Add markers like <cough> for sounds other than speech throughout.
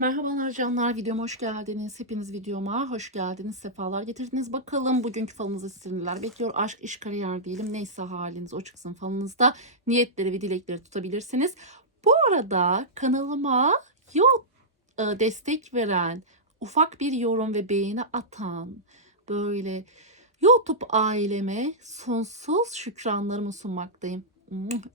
Merhabalar canlar, videoma hoş geldiniz. Hepiniz videoma hoş geldiniz, sefalar getirdiniz. Bakalım bugünkü falınızı sizi bekliyor. Aşk, iş, kariyer diyelim. Neyse haliniz o çıksın falınızda. Niyetleri ve dilekleri tutabilirsiniz. Bu arada kanalıma yok destek veren, ufak bir yorum ve beğeni atan, böyle YouTube aileme sonsuz şükranlarımı sunmaktayım.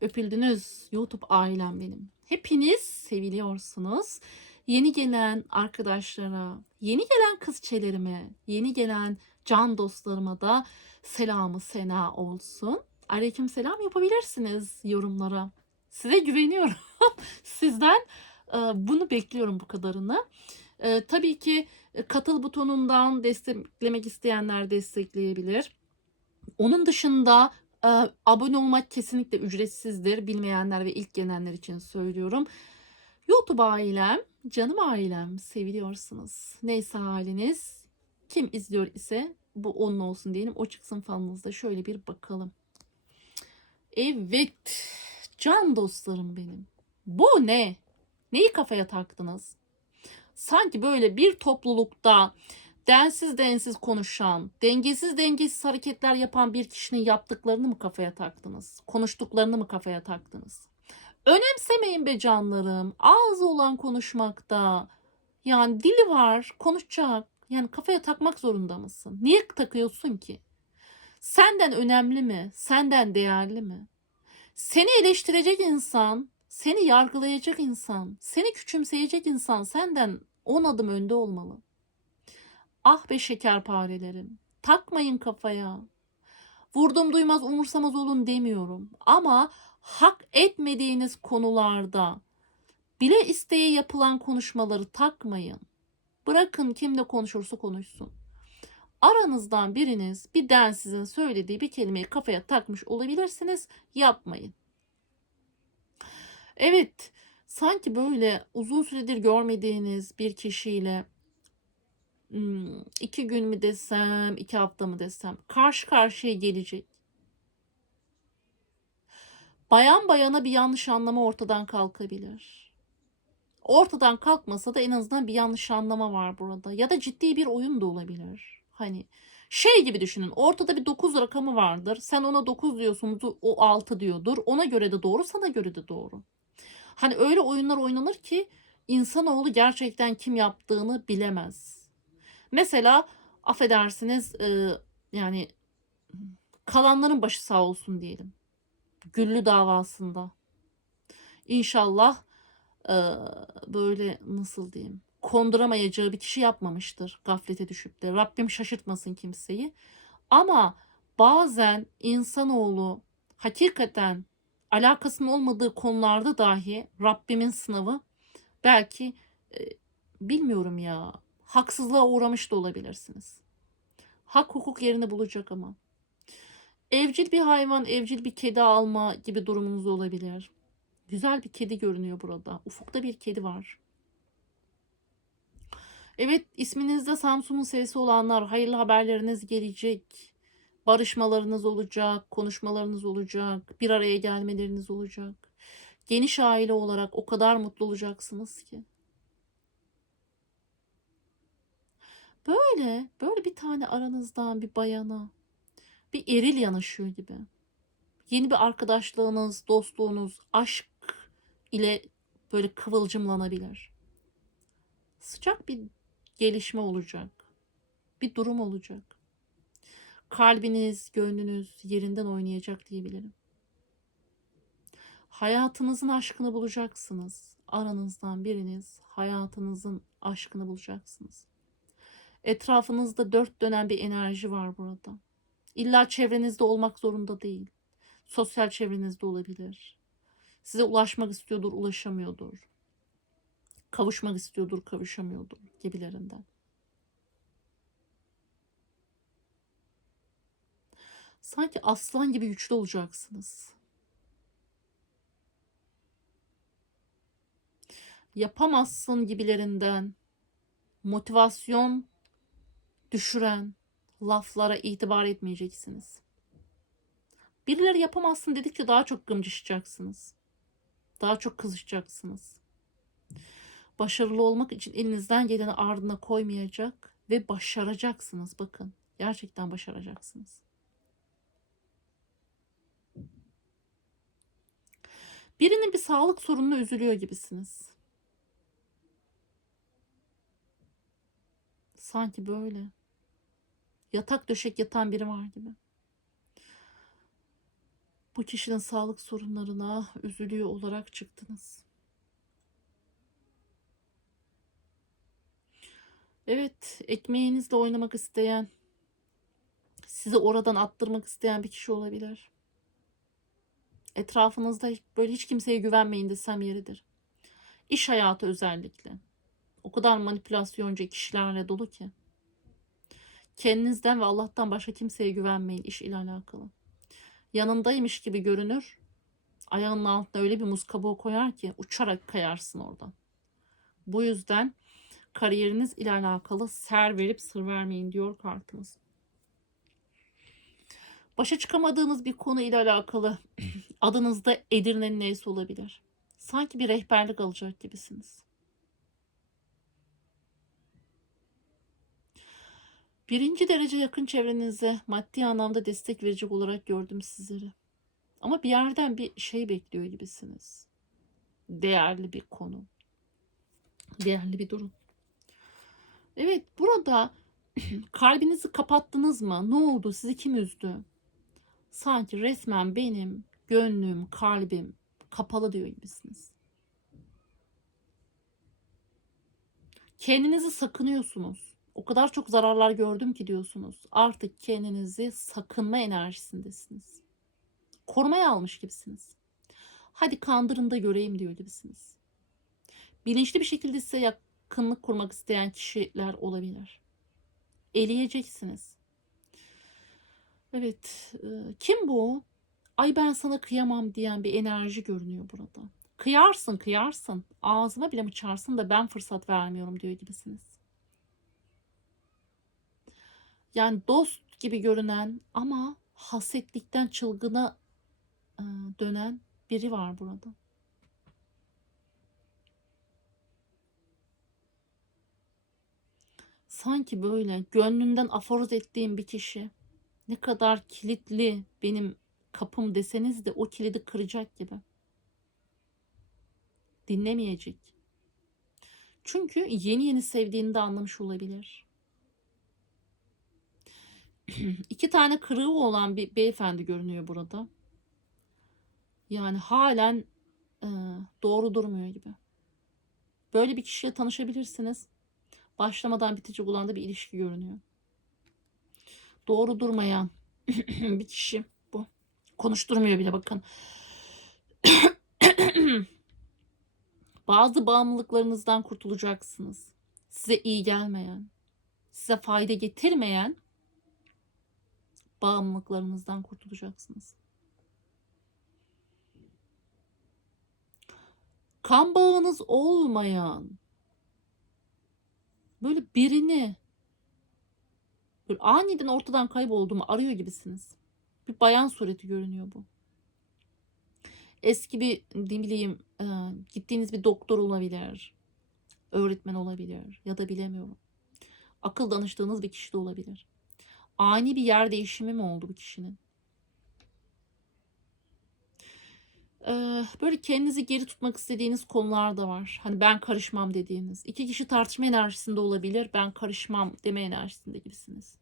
Öpüldünüz YouTube ailem benim. Hepiniz seviliyorsunuz yeni gelen arkadaşlara, yeni gelen kızçelerime, yeni gelen can dostlarıma da selamı sena olsun. Aleyküm selam yapabilirsiniz yorumlara. Size güveniyorum. <laughs> Sizden e, bunu bekliyorum bu kadarını. E, tabii ki e, katıl butonundan desteklemek isteyenler destekleyebilir. Onun dışında abone olmak kesinlikle ücretsizdir. Bilmeyenler ve ilk gelenler için söylüyorum. YouTube ailem, canım ailem seviliyorsunuz. Neyse haliniz. Kim izliyor ise bu onun olsun diyelim. O çıksın falınızda şöyle bir bakalım. Evet. Can dostlarım benim. Bu ne? Neyi kafaya taktınız? Sanki böyle bir toplulukta densiz densiz konuşan, dengesiz dengesiz hareketler yapan bir kişinin yaptıklarını mı kafaya taktınız? Konuştuklarını mı kafaya taktınız? Önemsemeyin be canlarım. Ağzı olan konuşmakta. Yani dili var, konuşacak. Yani kafaya takmak zorunda mısın? Niye takıyorsun ki? Senden önemli mi? Senden değerli mi? Seni eleştirecek insan, seni yargılayacak insan, seni küçümseyecek insan senden on adım önde olmalı. Ah be şekerparelerim. Takmayın kafaya. Vurdum duymaz umursamaz olun demiyorum. Ama hak etmediğiniz konularda bile isteye yapılan konuşmaları takmayın. Bırakın kimle konuşursa konuşsun. Aranızdan biriniz bir densizin söylediği bir kelimeyi kafaya takmış olabilirsiniz. Yapmayın. Evet, sanki böyle uzun süredir görmediğiniz bir kişiyle iki gün mü desem, iki hafta mı desem karşı karşıya gelecek bayan bayana bir yanlış anlama ortadan kalkabilir. Ortadan kalkmasa da en azından bir yanlış anlama var burada. Ya da ciddi bir oyun da olabilir. Hani şey gibi düşünün. Ortada bir 9 rakamı vardır. Sen ona 9 diyorsun, o 6 diyordur. Ona göre de doğru, sana göre de doğru. Hani öyle oyunlar oynanır ki insanoğlu gerçekten kim yaptığını bilemez. Mesela affedersiniz e, yani kalanların başı sağ olsun diyelim. Güllü davasında. İnşallah e, böyle nasıl diyeyim konduramayacağı bir kişi yapmamıştır gaflete düşüp de. Rabbim şaşırtmasın kimseyi. Ama bazen insanoğlu hakikaten alakasının olmadığı konularda dahi Rabbimin sınavı belki e, bilmiyorum ya haksızlığa uğramış da olabilirsiniz. Hak hukuk yerini bulacak ama. Evcil bir hayvan, evcil bir kedi alma gibi durumunuz olabilir. Güzel bir kedi görünüyor burada. Ufukta bir kedi var. Evet isminizde Samsun'un sesi olanlar hayırlı haberleriniz gelecek. Barışmalarınız olacak, konuşmalarınız olacak, bir araya gelmeleriniz olacak. Geniş aile olarak o kadar mutlu olacaksınız ki. Böyle, böyle bir tane aranızdan bir bayana, bir eril yanaşıyor gibi. Yeni bir arkadaşlığınız, dostluğunuz, aşk ile böyle kıvılcımlanabilir. Sıcak bir gelişme olacak. Bir durum olacak. Kalbiniz, gönlünüz yerinden oynayacak diyebilirim. Hayatınızın aşkını bulacaksınız. Aranızdan biriniz hayatınızın aşkını bulacaksınız. Etrafınızda dört dönen bir enerji var burada. İlla çevrenizde olmak zorunda değil. Sosyal çevrenizde olabilir. Size ulaşmak istiyordur, ulaşamıyordur. Kavuşmak istiyordur, kavuşamıyordur gibilerinden. Sanki aslan gibi güçlü olacaksınız. Yapamazsın gibilerinden motivasyon düşüren, laflara itibar etmeyeceksiniz. Birileri yapamazsın dedikçe daha çok gımcışacaksınız. Daha çok kızışacaksınız. Başarılı olmak için elinizden geleni ardına koymayacak ve başaracaksınız bakın. Gerçekten başaracaksınız. Birinin bir sağlık sorununa üzülüyor gibisiniz. Sanki böyle. Yatak döşek yatan biri var gibi. Bu kişinin sağlık sorunlarına üzülüyor olarak çıktınız. Evet, ekmeğinizle oynamak isteyen, sizi oradan attırmak isteyen bir kişi olabilir. Etrafınızda böyle hiç kimseye güvenmeyin desem yeridir. İş hayatı özellikle. O kadar manipülasyoncu kişilerle dolu ki. Kendinizden ve Allah'tan başka kimseye güvenmeyin iş ile alakalı. Yanındaymış gibi görünür. Ayağının altına öyle bir muz kabuğu koyar ki uçarak kayarsın oradan. Bu yüzden kariyeriniz ile alakalı ser verip sır vermeyin diyor kartımız. Başa çıkamadığınız bir konu ile alakalı <clears throat> adınızda Edirne'nin neyse olabilir. Sanki bir rehberlik alacak gibisiniz. Birinci derece yakın çevrenize maddi anlamda destek verecek olarak gördüm sizleri. Ama bir yerden bir şey bekliyor gibisiniz. Değerli bir konu. Değerli bir durum. Evet burada <clears throat> kalbinizi kapattınız mı? Ne oldu? Sizi kim üzdü? Sanki resmen benim gönlüm, kalbim kapalı diyor gibisiniz. Kendinizi sakınıyorsunuz. O kadar çok zararlar gördüm ki diyorsunuz. Artık kendinizi sakınma enerjisindesiniz. Korumaya almış gibisiniz. Hadi kandırın da göreyim diyor gibisiniz. Bilinçli bir şekilde size yakınlık kurmak isteyen kişiler olabilir. Eleyeceksiniz. Evet. e, Kim bu? Ay ben sana kıyamam diyen bir enerji görünüyor burada. Kıyarsın kıyarsın. Ağzıma bile mıçarsın da ben fırsat vermiyorum diyor gibisiniz. Yani dost gibi görünen ama hasetlikten çılgına e, dönen biri var burada. Sanki böyle gönlünden aforoz ettiğim bir kişi ne kadar kilitli benim kapım deseniz de o kilidi kıracak gibi. Dinlemeyecek. Çünkü yeni yeni sevdiğini de anlamış olabilir. <clears throat> İki tane kırığı olan bir beyefendi görünüyor burada. Yani halen e, doğru durmuyor gibi. Böyle bir kişiyle tanışabilirsiniz. Başlamadan bitecek olan da bir ilişki görünüyor. Doğru durmayan <clears throat> bir kişi bu. Konuşturmuyor bile bakın. <clears throat> Bazı bağımlılıklarınızdan kurtulacaksınız. Size iyi gelmeyen, size fayda getirmeyen bağımlılıklarınızdan kurtulacaksınız. Kan bağınız olmayan böyle birini böyle aniden ortadan kaybolduğumu arıyor gibisiniz. Bir bayan sureti görünüyor bu. Eski bir ne bileyim e, gittiğiniz bir doktor olabilir. Öğretmen olabilir ya da bilemiyorum. Akıl danıştığınız bir kişi de olabilir. Ani bir yer değişimi mi oldu bu kişinin? Ee, böyle kendinizi geri tutmak istediğiniz konular da var. Hani ben karışmam dediğiniz. İki kişi tartışma enerjisinde olabilir. Ben karışmam deme enerjisinde gibisiniz.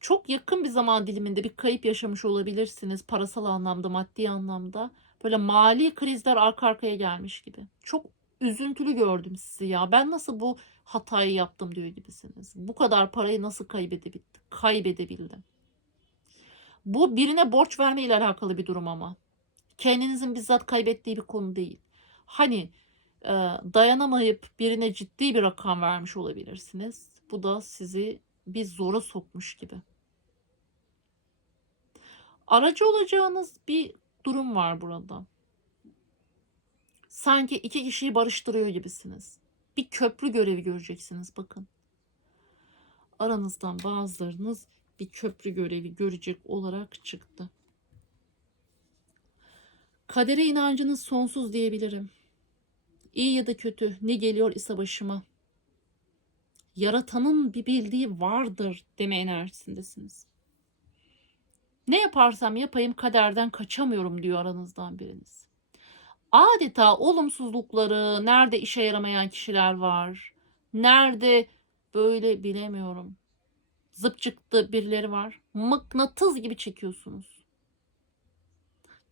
Çok yakın bir zaman diliminde bir kayıp yaşamış olabilirsiniz. Parasal anlamda, maddi anlamda. Böyle mali krizler arka arkaya gelmiş gibi. Çok üzüntülü gördüm sizi ya. Ben nasıl bu hatayı yaptım diyor gibisiniz. Bu kadar parayı nasıl kaybedebildim? Kaybedebildim. Bu birine borç verme ile alakalı bir durum ama. Kendinizin bizzat kaybettiği bir konu değil. Hani e, dayanamayıp birine ciddi bir rakam vermiş olabilirsiniz. Bu da sizi bir zora sokmuş gibi. Aracı olacağınız bir durum var burada. Sanki iki kişiyi barıştırıyor gibisiniz. Bir köprü görevi göreceksiniz bakın. Aranızdan bazılarınız bir köprü görevi görecek olarak çıktı. Kadere inancınız sonsuz diyebilirim. İyi ya da kötü ne geliyor ise başıma. Yaratanın bir bildiği vardır deme enerjisindesiniz. Ne yaparsam yapayım kaderden kaçamıyorum diyor aranızdan biriniz. Adeta olumsuzlukları, nerede işe yaramayan kişiler var, nerede böyle bilemiyorum. Zıp çıktı birileri var. Mıknatıs gibi çekiyorsunuz.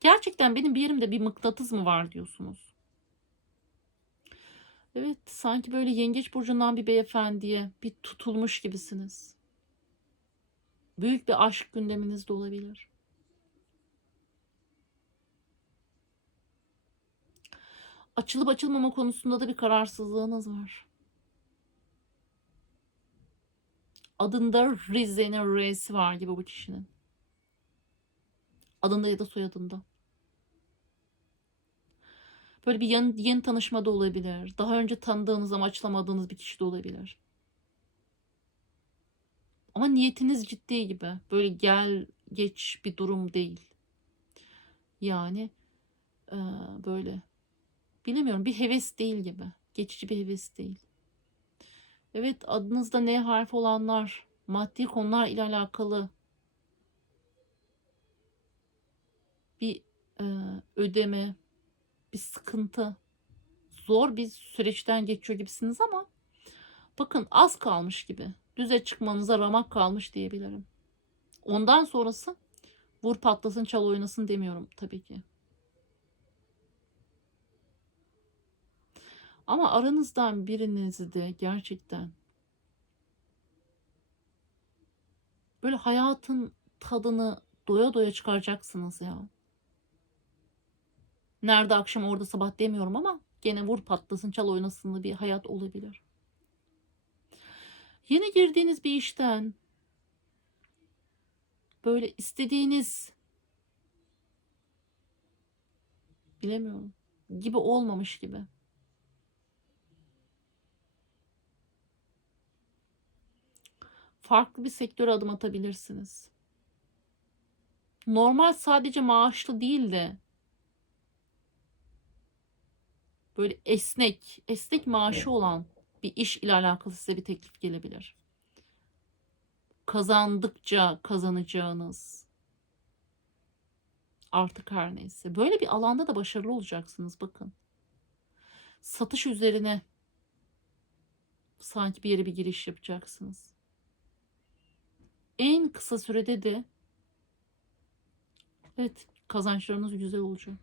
Gerçekten benim bir yerimde bir mıknatıs mı var diyorsunuz. Evet, sanki böyle yengeç burcundan bir beyefendiye bir tutulmuş gibisiniz. Büyük bir aşk gündeminiz de olabilir. Açılıp açılmama konusunda da bir kararsızlığınız var. Adında Rize'nin R'si var gibi bu kişinin. Adında ya da soyadında. Böyle bir yeni, yeni tanışma da olabilir. Daha önce tanıdığınız ama açılamadığınız bir kişi de olabilir. Ama niyetiniz ciddi gibi. Böyle gel geç bir durum değil. Yani e, böyle bilemiyorum bir heves değil gibi. Geçici bir heves değil. Evet adınızda N harfi olanlar maddi konular ile alakalı bir e, ödeme, bir sıkıntı, zor bir süreçten geçiyor gibisiniz ama bakın az kalmış gibi. Düze çıkmanıza ramak kalmış diyebilirim. Ondan sonrası vur patlasın çal oynasın demiyorum tabii ki. Ama aranızdan birinizi de gerçekten böyle hayatın tadını doya doya çıkaracaksınız ya. Nerede akşam orada sabah demiyorum ama gene vur patlasın çal oynasın bir hayat olabilir. Yeni girdiğiniz bir işten böyle istediğiniz bilemiyorum gibi olmamış gibi. Farklı bir sektöre adım atabilirsiniz. Normal sadece maaşlı değil de böyle esnek, esnek maaşı olan bir iş ile alakalı size bir teklif gelebilir. Kazandıkça kazanacağınız artık her neyse. Böyle bir alanda da başarılı olacaksınız bakın. Satış üzerine sanki bir yere bir giriş yapacaksınız. En kısa sürede de evet kazançlarınız güzel olacak.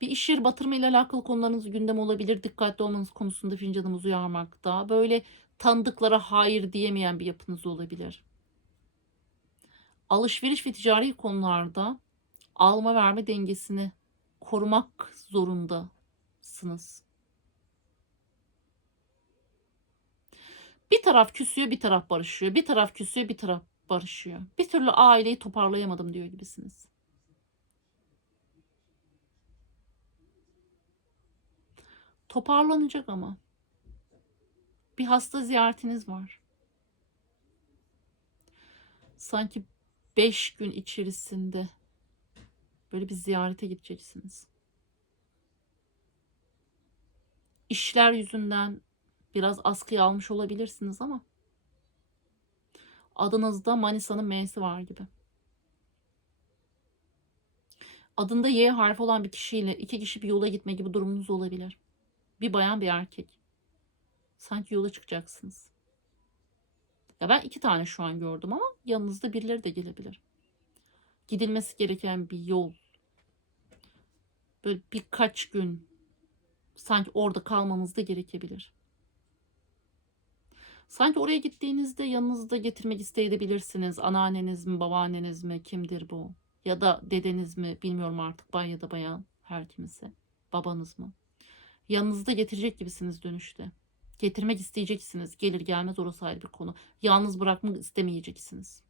Bir iş yeri batırma ile alakalı konularınız gündem olabilir. Dikkatli olmanız konusunda fincanımız uyarmakta. Böyle tanıdıklara hayır diyemeyen bir yapınız olabilir. Alışveriş ve ticari konularda alma verme dengesini korumak zorundasınız. Bir taraf küsüyor, bir taraf barışıyor. Bir taraf küsüyor, bir taraf barışıyor. Bir türlü aileyi toparlayamadım diyor gibisiniz. Toparlanacak ama. Bir hasta ziyaretiniz var. Sanki beş gün içerisinde böyle bir ziyarete gideceksiniz. İşler yüzünden biraz askıya almış olabilirsiniz ama adınızda Manisa'nın M'si var gibi. Adında Y harfi olan bir kişiyle iki kişi bir yola gitme gibi durumunuz olabilir. Bir bayan bir erkek. Sanki yola çıkacaksınız. Ya ben iki tane şu an gördüm ama yanınızda birileri de gelebilir. Gidilmesi gereken bir yol. Böyle birkaç gün sanki orada kalmanız da gerekebilir. Sanki oraya gittiğinizde yanınızda getirmek isteyebilirsiniz. Anneanneniz mi, babaanneniz mi, kimdir bu? Ya da dedeniz mi, bilmiyorum artık bay ya da bayan her kimse. Babanız mı? Yanınızda getirecek gibisiniz dönüşte. Getirmek isteyeceksiniz. Gelir gelmez orası ayrı bir konu. Yalnız bırakmak istemeyeceksiniz.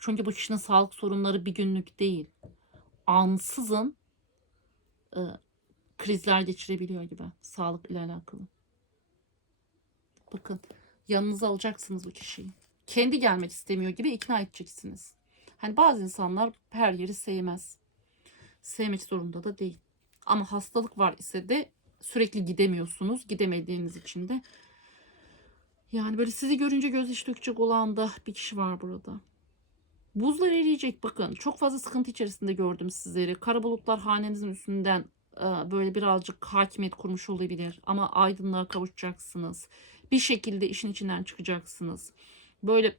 Çünkü bu kişinin sağlık sorunları bir günlük değil. Ansızın e, krizler geçirebiliyor gibi sağlık ile alakalı. Bakın yanınıza alacaksınız bu kişiyi. Kendi gelmek istemiyor gibi ikna edeceksiniz. Hani bazı insanlar her yeri sevmez. Sevmek zorunda da değil. Ama hastalık var ise de sürekli gidemiyorsunuz. Gidemediğiniz için de yani böyle sizi görünce gözyaşı dökecek olan da bir kişi var burada. Buzlar eriyecek bakın. Çok fazla sıkıntı içerisinde gördüm sizleri. Kara bulutlar hanenizin üstünden e, böyle birazcık hakimiyet kurmuş olabilir. Ama aydınlığa kavuşacaksınız. Bir şekilde işin içinden çıkacaksınız. Böyle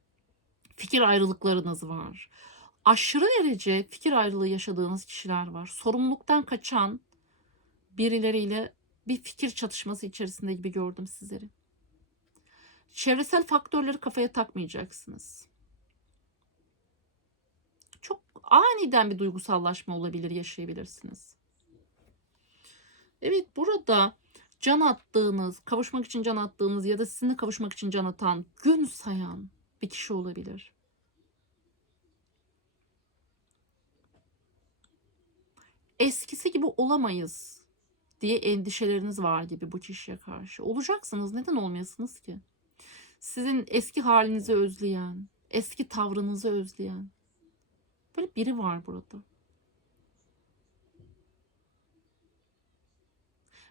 fikir ayrılıklarınız var. Aşırı derece fikir ayrılığı yaşadığınız kişiler var. Sorumluluktan kaçan birileriyle bir fikir çatışması içerisinde gibi gördüm sizleri. Çevresel faktörleri kafaya takmayacaksınız. Çok aniden bir duygusallaşma olabilir, yaşayabilirsiniz. Evet burada can attığınız, kavuşmak için can attığınız ya da sizinle kavuşmak için can atan, gün sayan bir kişi olabilir. Eskisi gibi olamayız diye endişeleriniz var gibi bu kişiye karşı. Olacaksınız. Neden olmayasınız ki? Sizin eski halinizi özleyen, eski tavrınızı özleyen böyle biri var burada.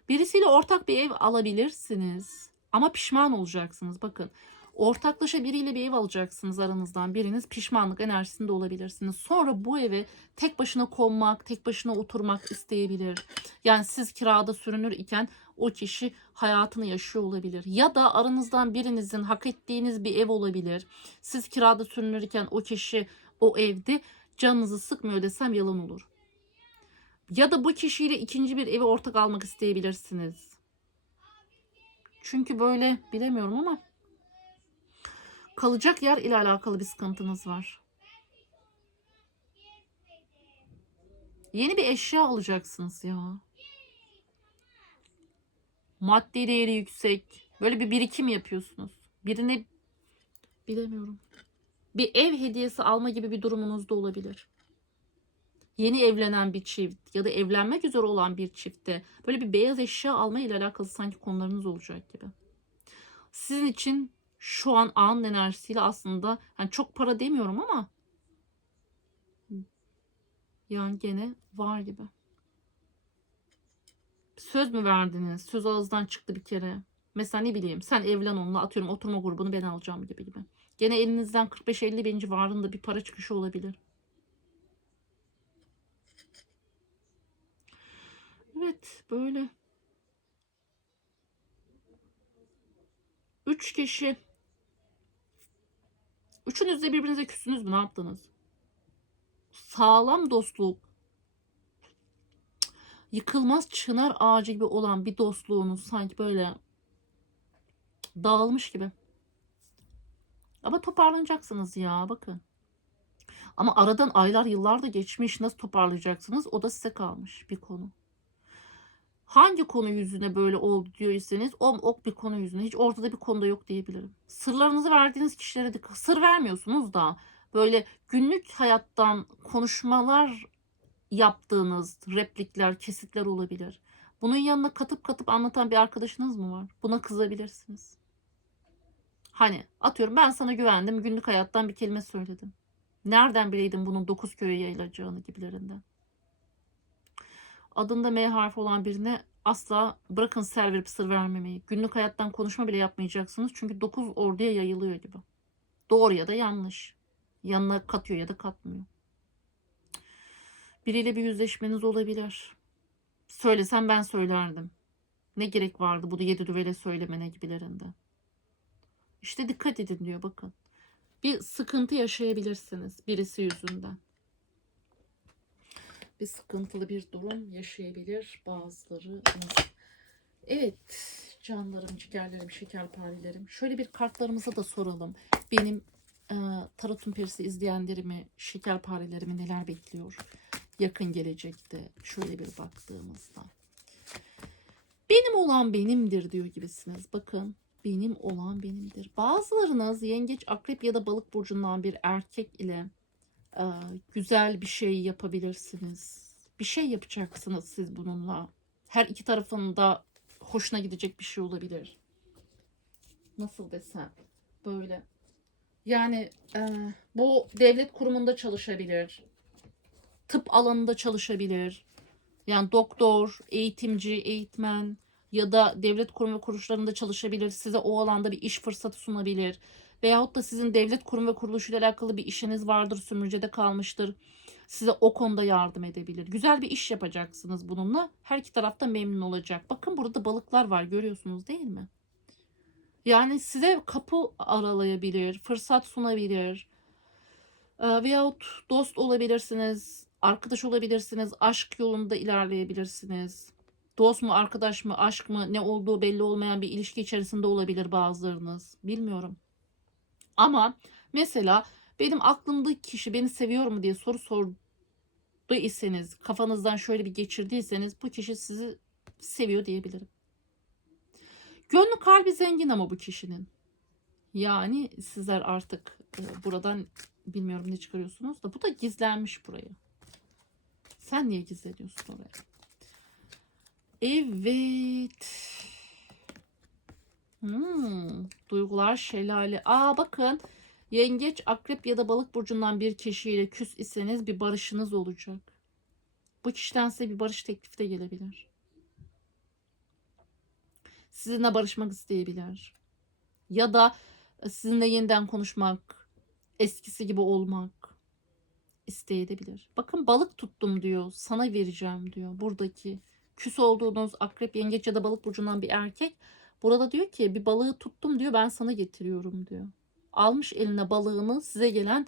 Birisiyle ortak bir ev alabilirsiniz. Ama pişman olacaksınız. Bakın ortaklaşa biriyle bir ev alacaksınız aranızdan biriniz pişmanlık enerjisinde olabilirsiniz. Sonra bu eve tek başına konmak, tek başına oturmak isteyebilir. Yani siz kirada sürünür iken o kişi hayatını yaşıyor olabilir. Ya da aranızdan birinizin hak ettiğiniz bir ev olabilir. Siz kirada sürünürken o kişi o evde canınızı sıkmıyor desem yalan olur. Ya da bu kişiyle ikinci bir evi ortak almak isteyebilirsiniz. Çünkü böyle bilemiyorum ama kalacak yer ile alakalı bir sıkıntınız var. Yeni bir eşya alacaksınız ya. Maddi değeri yüksek. Böyle bir birikim yapıyorsunuz. Birine bilemiyorum. Bir ev hediyesi alma gibi bir durumunuz da olabilir. Yeni evlenen bir çift ya da evlenmek üzere olan bir çifte böyle bir beyaz eşya alma ile alakalı sanki konularınız olacak gibi. Sizin için şu an anın enerjisiyle aslında yani çok para demiyorum ama yani gene var gibi. Söz mü verdiniz? Söz ağızdan çıktı bir kere. Mesela ne bileyim sen evlen onunla atıyorum oturma grubunu ben alacağım gibi gibi. Gene elinizden 45-50 bin civarında bir para çıkışı olabilir. Evet böyle. Üç kişi. Üçünüz de birbirinize küstünüz mü? Ne yaptınız? Sağlam dostluk. Yıkılmaz çınar ağacı gibi olan bir dostluğunuz sanki böyle dağılmış gibi. Ama toparlanacaksınız ya bakın. Ama aradan aylar yıllar da geçmiş. Nasıl toparlayacaksınız? O da size kalmış bir konu hangi konu yüzüne böyle oldu diyorsanız o ok bir konu yüzüne hiç ortada bir konuda yok diyebilirim. Sırlarınızı verdiğiniz kişilere de sır vermiyorsunuz da böyle günlük hayattan konuşmalar yaptığınız replikler, kesitler olabilir. Bunun yanına katıp katıp anlatan bir arkadaşınız mı var? Buna kızabilirsiniz. Hani atıyorum ben sana güvendim günlük hayattan bir kelime söyledim. Nereden bileydim bunun dokuz köye yayılacağını gibilerinden adında M harfi olan birine asla bırakın ser verip sır vermemeyi. Günlük hayattan konuşma bile yapmayacaksınız. Çünkü 9 orduya yayılıyor gibi. Doğru ya da yanlış. Yanına katıyor ya da katmıyor. Biriyle bir yüzleşmeniz olabilir. Söylesem ben söylerdim. Ne gerek vardı bunu yedi düvele söylemene gibilerinde. İşte dikkat edin diyor bakın. Bir sıkıntı yaşayabilirsiniz birisi yüzünden bir sıkıntılı bir durum yaşayabilir bazıları. Evet canlarım, ciğerlerim, şekerparelerim. Şöyle bir kartlarımıza da soralım. Benim e, Tarot'un Perisi izleyenlerimi, şekerparelerimi neler bekliyor? Yakın gelecekte şöyle bir baktığımızda. Benim olan benimdir diyor gibisiniz. Bakın benim olan benimdir. Bazılarınız yengeç, akrep ya da balık burcundan bir erkek ile güzel bir şey yapabilirsiniz. Bir şey yapacaksınız siz bununla. Her iki tarafın da hoşuna gidecek bir şey olabilir. Nasıl desem böyle. Yani e, bu devlet kurumunda çalışabilir. Tıp alanında çalışabilir. Yani doktor, eğitimci, eğitmen ya da devlet kurum ve kuruluşlarında çalışabilir. Size o alanda bir iş fırsatı sunabilir. Veyahut da sizin devlet kurum ve kuruluşuyla alakalı bir işiniz vardır, sömürcede kalmıştır. Size o konuda yardım edebilir. Güzel bir iş yapacaksınız bununla. Her iki tarafta memnun olacak. Bakın burada balıklar var görüyorsunuz değil mi? Yani size kapı aralayabilir, fırsat sunabilir. Ee, veyahut dost olabilirsiniz, arkadaş olabilirsiniz, aşk yolunda ilerleyebilirsiniz. Dost mu, arkadaş mı, aşk mı, ne olduğu belli olmayan bir ilişki içerisinde olabilir bazılarınız. Bilmiyorum. Ama mesela benim aklımdaki kişi beni seviyor mu diye soru sordu iseniz, kafanızdan şöyle bir geçirdiyseniz bu kişi sizi seviyor diyebilirim. Gönlü kalbi zengin ama bu kişinin. Yani sizler artık e, buradan bilmiyorum ne çıkarıyorsunuz da bu da gizlenmiş buraya. Sen niye gizleniyorsun oraya? Evet. Hmm, duygular şelale. Aa bakın. Yengeç, akrep ya da balık burcundan bir kişiyle küs iseniz bir barışınız olacak. Bu kişiden size bir barış teklifi de gelebilir. Sizinle barışmak isteyebilir. Ya da sizinle yeniden konuşmak, eskisi gibi olmak isteyebilir. Bakın balık tuttum diyor. Sana vereceğim diyor. Buradaki küs olduğunuz akrep, yengeç ya da balık burcundan bir erkek burada diyor ki bir balığı tuttum diyor ben sana getiriyorum diyor. Almış eline balığını size gelen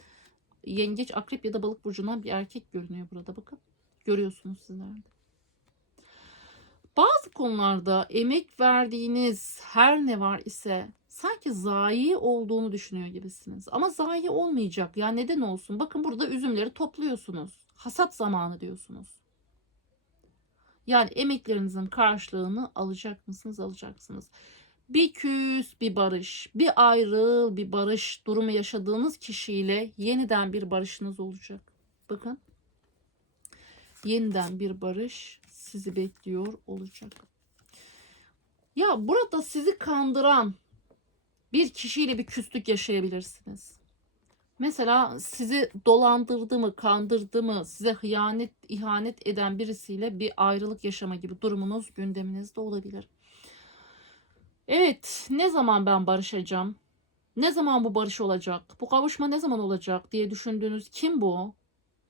yengeç, akrep ya da balık burcundan bir erkek görünüyor burada bakın. Görüyorsunuz sizler de. Bazı konularda emek verdiğiniz her ne var ise sanki zayi olduğunu düşünüyor gibisiniz. Ama zayi olmayacak. Ya neden olsun? Bakın burada üzümleri topluyorsunuz. Hasat zamanı diyorsunuz. Yani emeklerinizin karşılığını alacak mısınız? Alacaksınız. Bir küs, bir barış, bir ayrıl, bir barış durumu yaşadığınız kişiyle yeniden bir barışınız olacak. Bakın. Yeniden bir barış sizi bekliyor olacak. Ya burada sizi kandıran bir kişiyle bir küslük yaşayabilirsiniz. Mesela sizi dolandırdı mı, kandırdı mı, size hıyanet, ihanet eden birisiyle bir ayrılık yaşama gibi durumunuz gündeminizde olabilir. Evet, ne zaman ben barışacağım? Ne zaman bu barış olacak? Bu kavuşma ne zaman olacak diye düşündüğünüz kim bu?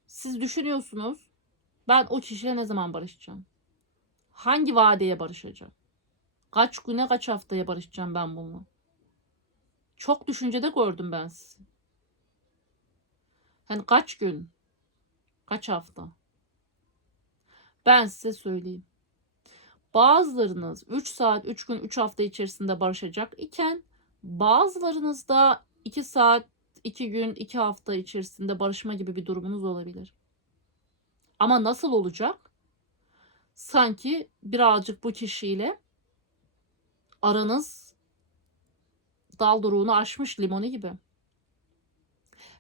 Siz düşünüyorsunuz. Ben o kişiyle ne zaman barışacağım? Hangi vadeye barışacağım? Kaç güne kaç haftaya barışacağım ben bununla? Çok düşüncede gördüm ben sizi. Hani kaç gün? Kaç hafta? Ben size söyleyeyim. Bazılarınız 3 saat, 3 gün, 3 hafta içerisinde barışacak iken bazılarınız da 2 saat, 2 gün, 2 hafta içerisinde barışma gibi bir durumunuz olabilir. Ama nasıl olacak? Sanki birazcık bu kişiyle aranız dal duruğunu aşmış limonu gibi.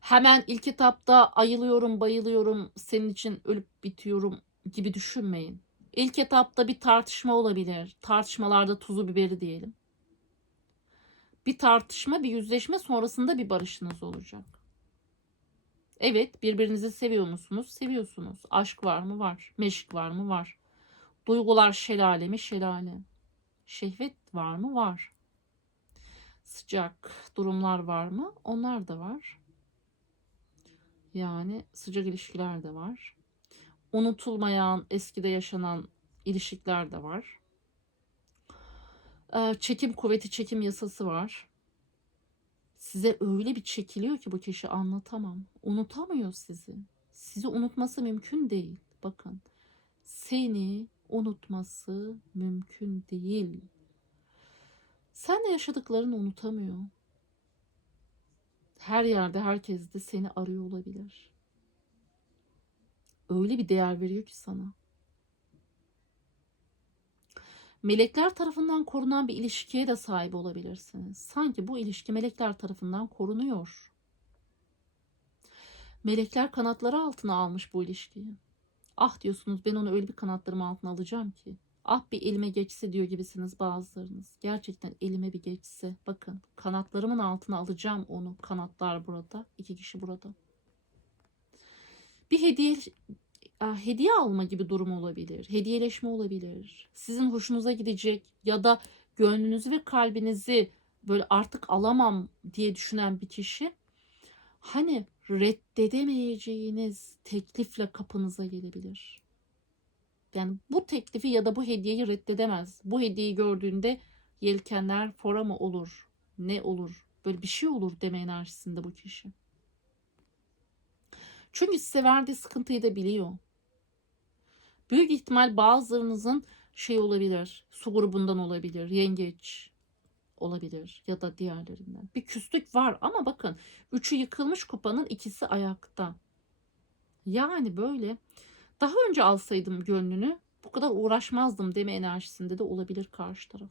Hemen ilk etapta ayılıyorum, bayılıyorum, senin için ölüp bitiyorum gibi düşünmeyin. İlk etapta bir tartışma olabilir. Tartışmalarda tuzu biberi diyelim. Bir tartışma, bir yüzleşme sonrasında bir barışınız olacak. Evet, birbirinizi seviyor musunuz? Seviyorsunuz. Aşk var mı? Var. Meşk var mı? Var. Duygular şelale mi? Şelale. Şehvet var mı? Var. Sıcak durumlar var mı? Onlar da var. Yani sıcak ilişkiler de var. Unutulmayan, eskide yaşanan ilişkiler de var. Ee, Çekim kuvveti çekim yasası var. Size öyle bir çekiliyor ki bu kişi anlatamam. Unutamıyor sizi. Sizi unutması mümkün değil. Bakın. Seni unutması mümkün değil. Sen de yaşadıklarını unutamıyor. Her yerde herkes de seni arıyor olabilir. Öyle bir değer veriyor ki sana. Melekler tarafından korunan bir ilişkiye de sahip olabilirsiniz. Sanki bu ilişki melekler tarafından korunuyor. Melekler kanatları altına almış bu ilişkiyi. Ah diyorsunuz ben onu öyle bir kanatlarım altına alacağım ki. Ah bir elime geçse diyor gibisiniz bazılarınız. Gerçekten elime bir geçse. Bakın kanatlarımın altına alacağım onu. Kanatlar burada. iki kişi burada. Bir hediye e, hediye alma gibi durum olabilir. Hediyeleşme olabilir. Sizin hoşunuza gidecek ya da gönlünüzü ve kalbinizi böyle artık alamam diye düşünen bir kişi hani reddedemeyeceğiniz teklifle kapınıza gelebilir. Yani bu teklifi ya da bu hediyeyi reddedemez. Bu hediyeyi gördüğünde yelkenler fora mı olur? Ne olur? Böyle bir şey olur deme enerjisinde bu kişi. Çünkü size verdiği sıkıntıyı da biliyor. Büyük ihtimal bazılarınızın şey olabilir, su grubundan olabilir, yengeç olabilir ya da diğerlerinden. Bir küslük var ama bakın üçü yıkılmış kupanın ikisi ayakta. Yani böyle daha önce alsaydım gönlünü bu kadar uğraşmazdım deme enerjisinde de olabilir karşı taraf.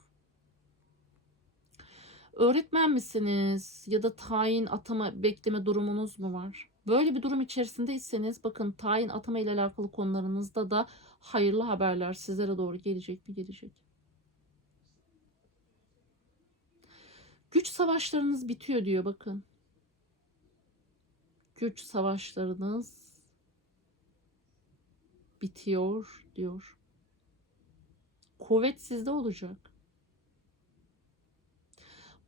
Öğretmen misiniz ya da tayin atama bekleme durumunuz mu var? Böyle bir durum içerisindeyseniz bakın tayin atama ile alakalı konularınızda da hayırlı haberler sizlere doğru gelecek mi gelecek. Güç savaşlarınız bitiyor diyor bakın. Güç savaşlarınız bitiyor diyor. Kuvvet sizde olacak.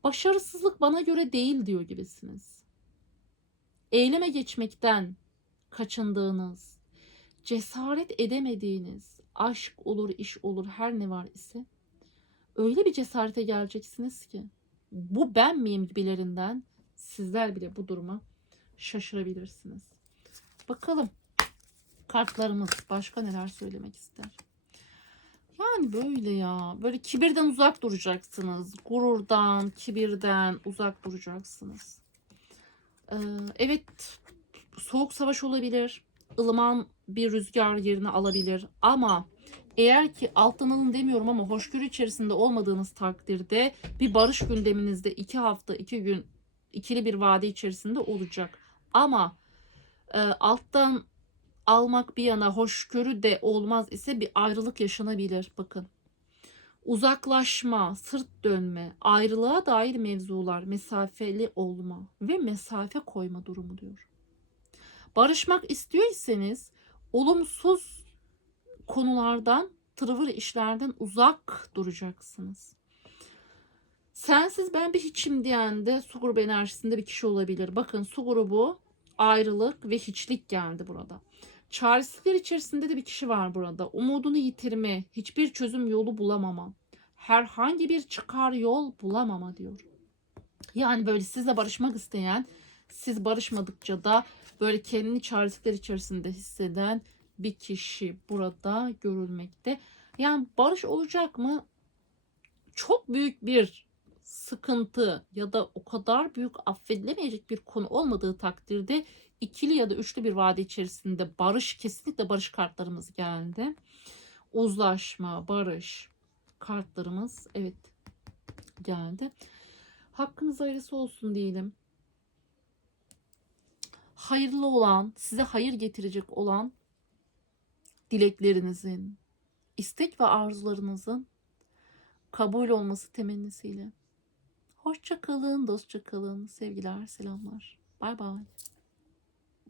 Başarısızlık bana göre değil diyor gibisiniz. Eyleme geçmekten kaçındığınız, cesaret edemediğiniz, aşk olur, iş olur, her ne var ise öyle bir cesarete geleceksiniz ki bu ben miyim gibilerinden sizler bile bu duruma şaşırabilirsiniz. Bakalım kartlarımız başka neler söylemek ister. Yani böyle ya. Böyle kibirden uzak duracaksınız. Gururdan, kibirden uzak duracaksınız. Ee, evet soğuk savaş olabilir. ılıman bir rüzgar yerini alabilir. Ama eğer ki alttan alın demiyorum ama hoşgörü içerisinde olmadığınız takdirde bir barış gündeminizde iki hafta, iki gün ikili bir vade içerisinde olacak. Ama e, alttan almak bir yana hoşgörü de olmaz ise bir ayrılık yaşanabilir. Bakın. Uzaklaşma, sırt dönme, ayrılığa dair mevzular, mesafeli olma ve mesafe koyma durumu diyor. Barışmak istiyorsanız olumsuz konulardan, tırvır işlerden uzak duracaksınız. Sensiz ben bir hiçim diyen de su grubu enerjisinde bir kişi olabilir. Bakın su grubu ayrılık ve hiçlik geldi burada. Çaresizlikler içerisinde de bir kişi var burada. Umudunu yitirme, hiçbir çözüm yolu bulamama, herhangi bir çıkar yol bulamama diyor. Yani böyle sizle barışmak isteyen, siz barışmadıkça da böyle kendini çaresizlikler içerisinde hisseden bir kişi burada görülmekte. Yani barış olacak mı? Çok büyük bir sıkıntı ya da o kadar büyük affedilemeyecek bir konu olmadığı takdirde ikili ya da üçlü bir vade içerisinde barış kesinlikle barış kartlarımız geldi. Uzlaşma, barış kartlarımız evet geldi. Hakkınız hayırlısı olsun diyelim. Hayırlı olan, size hayır getirecek olan dileklerinizin, istek ve arzularınızın kabul olması temennisiyle. Hoşça kalın, dostça kalın. Sevgiler, selamlar. Bay bay.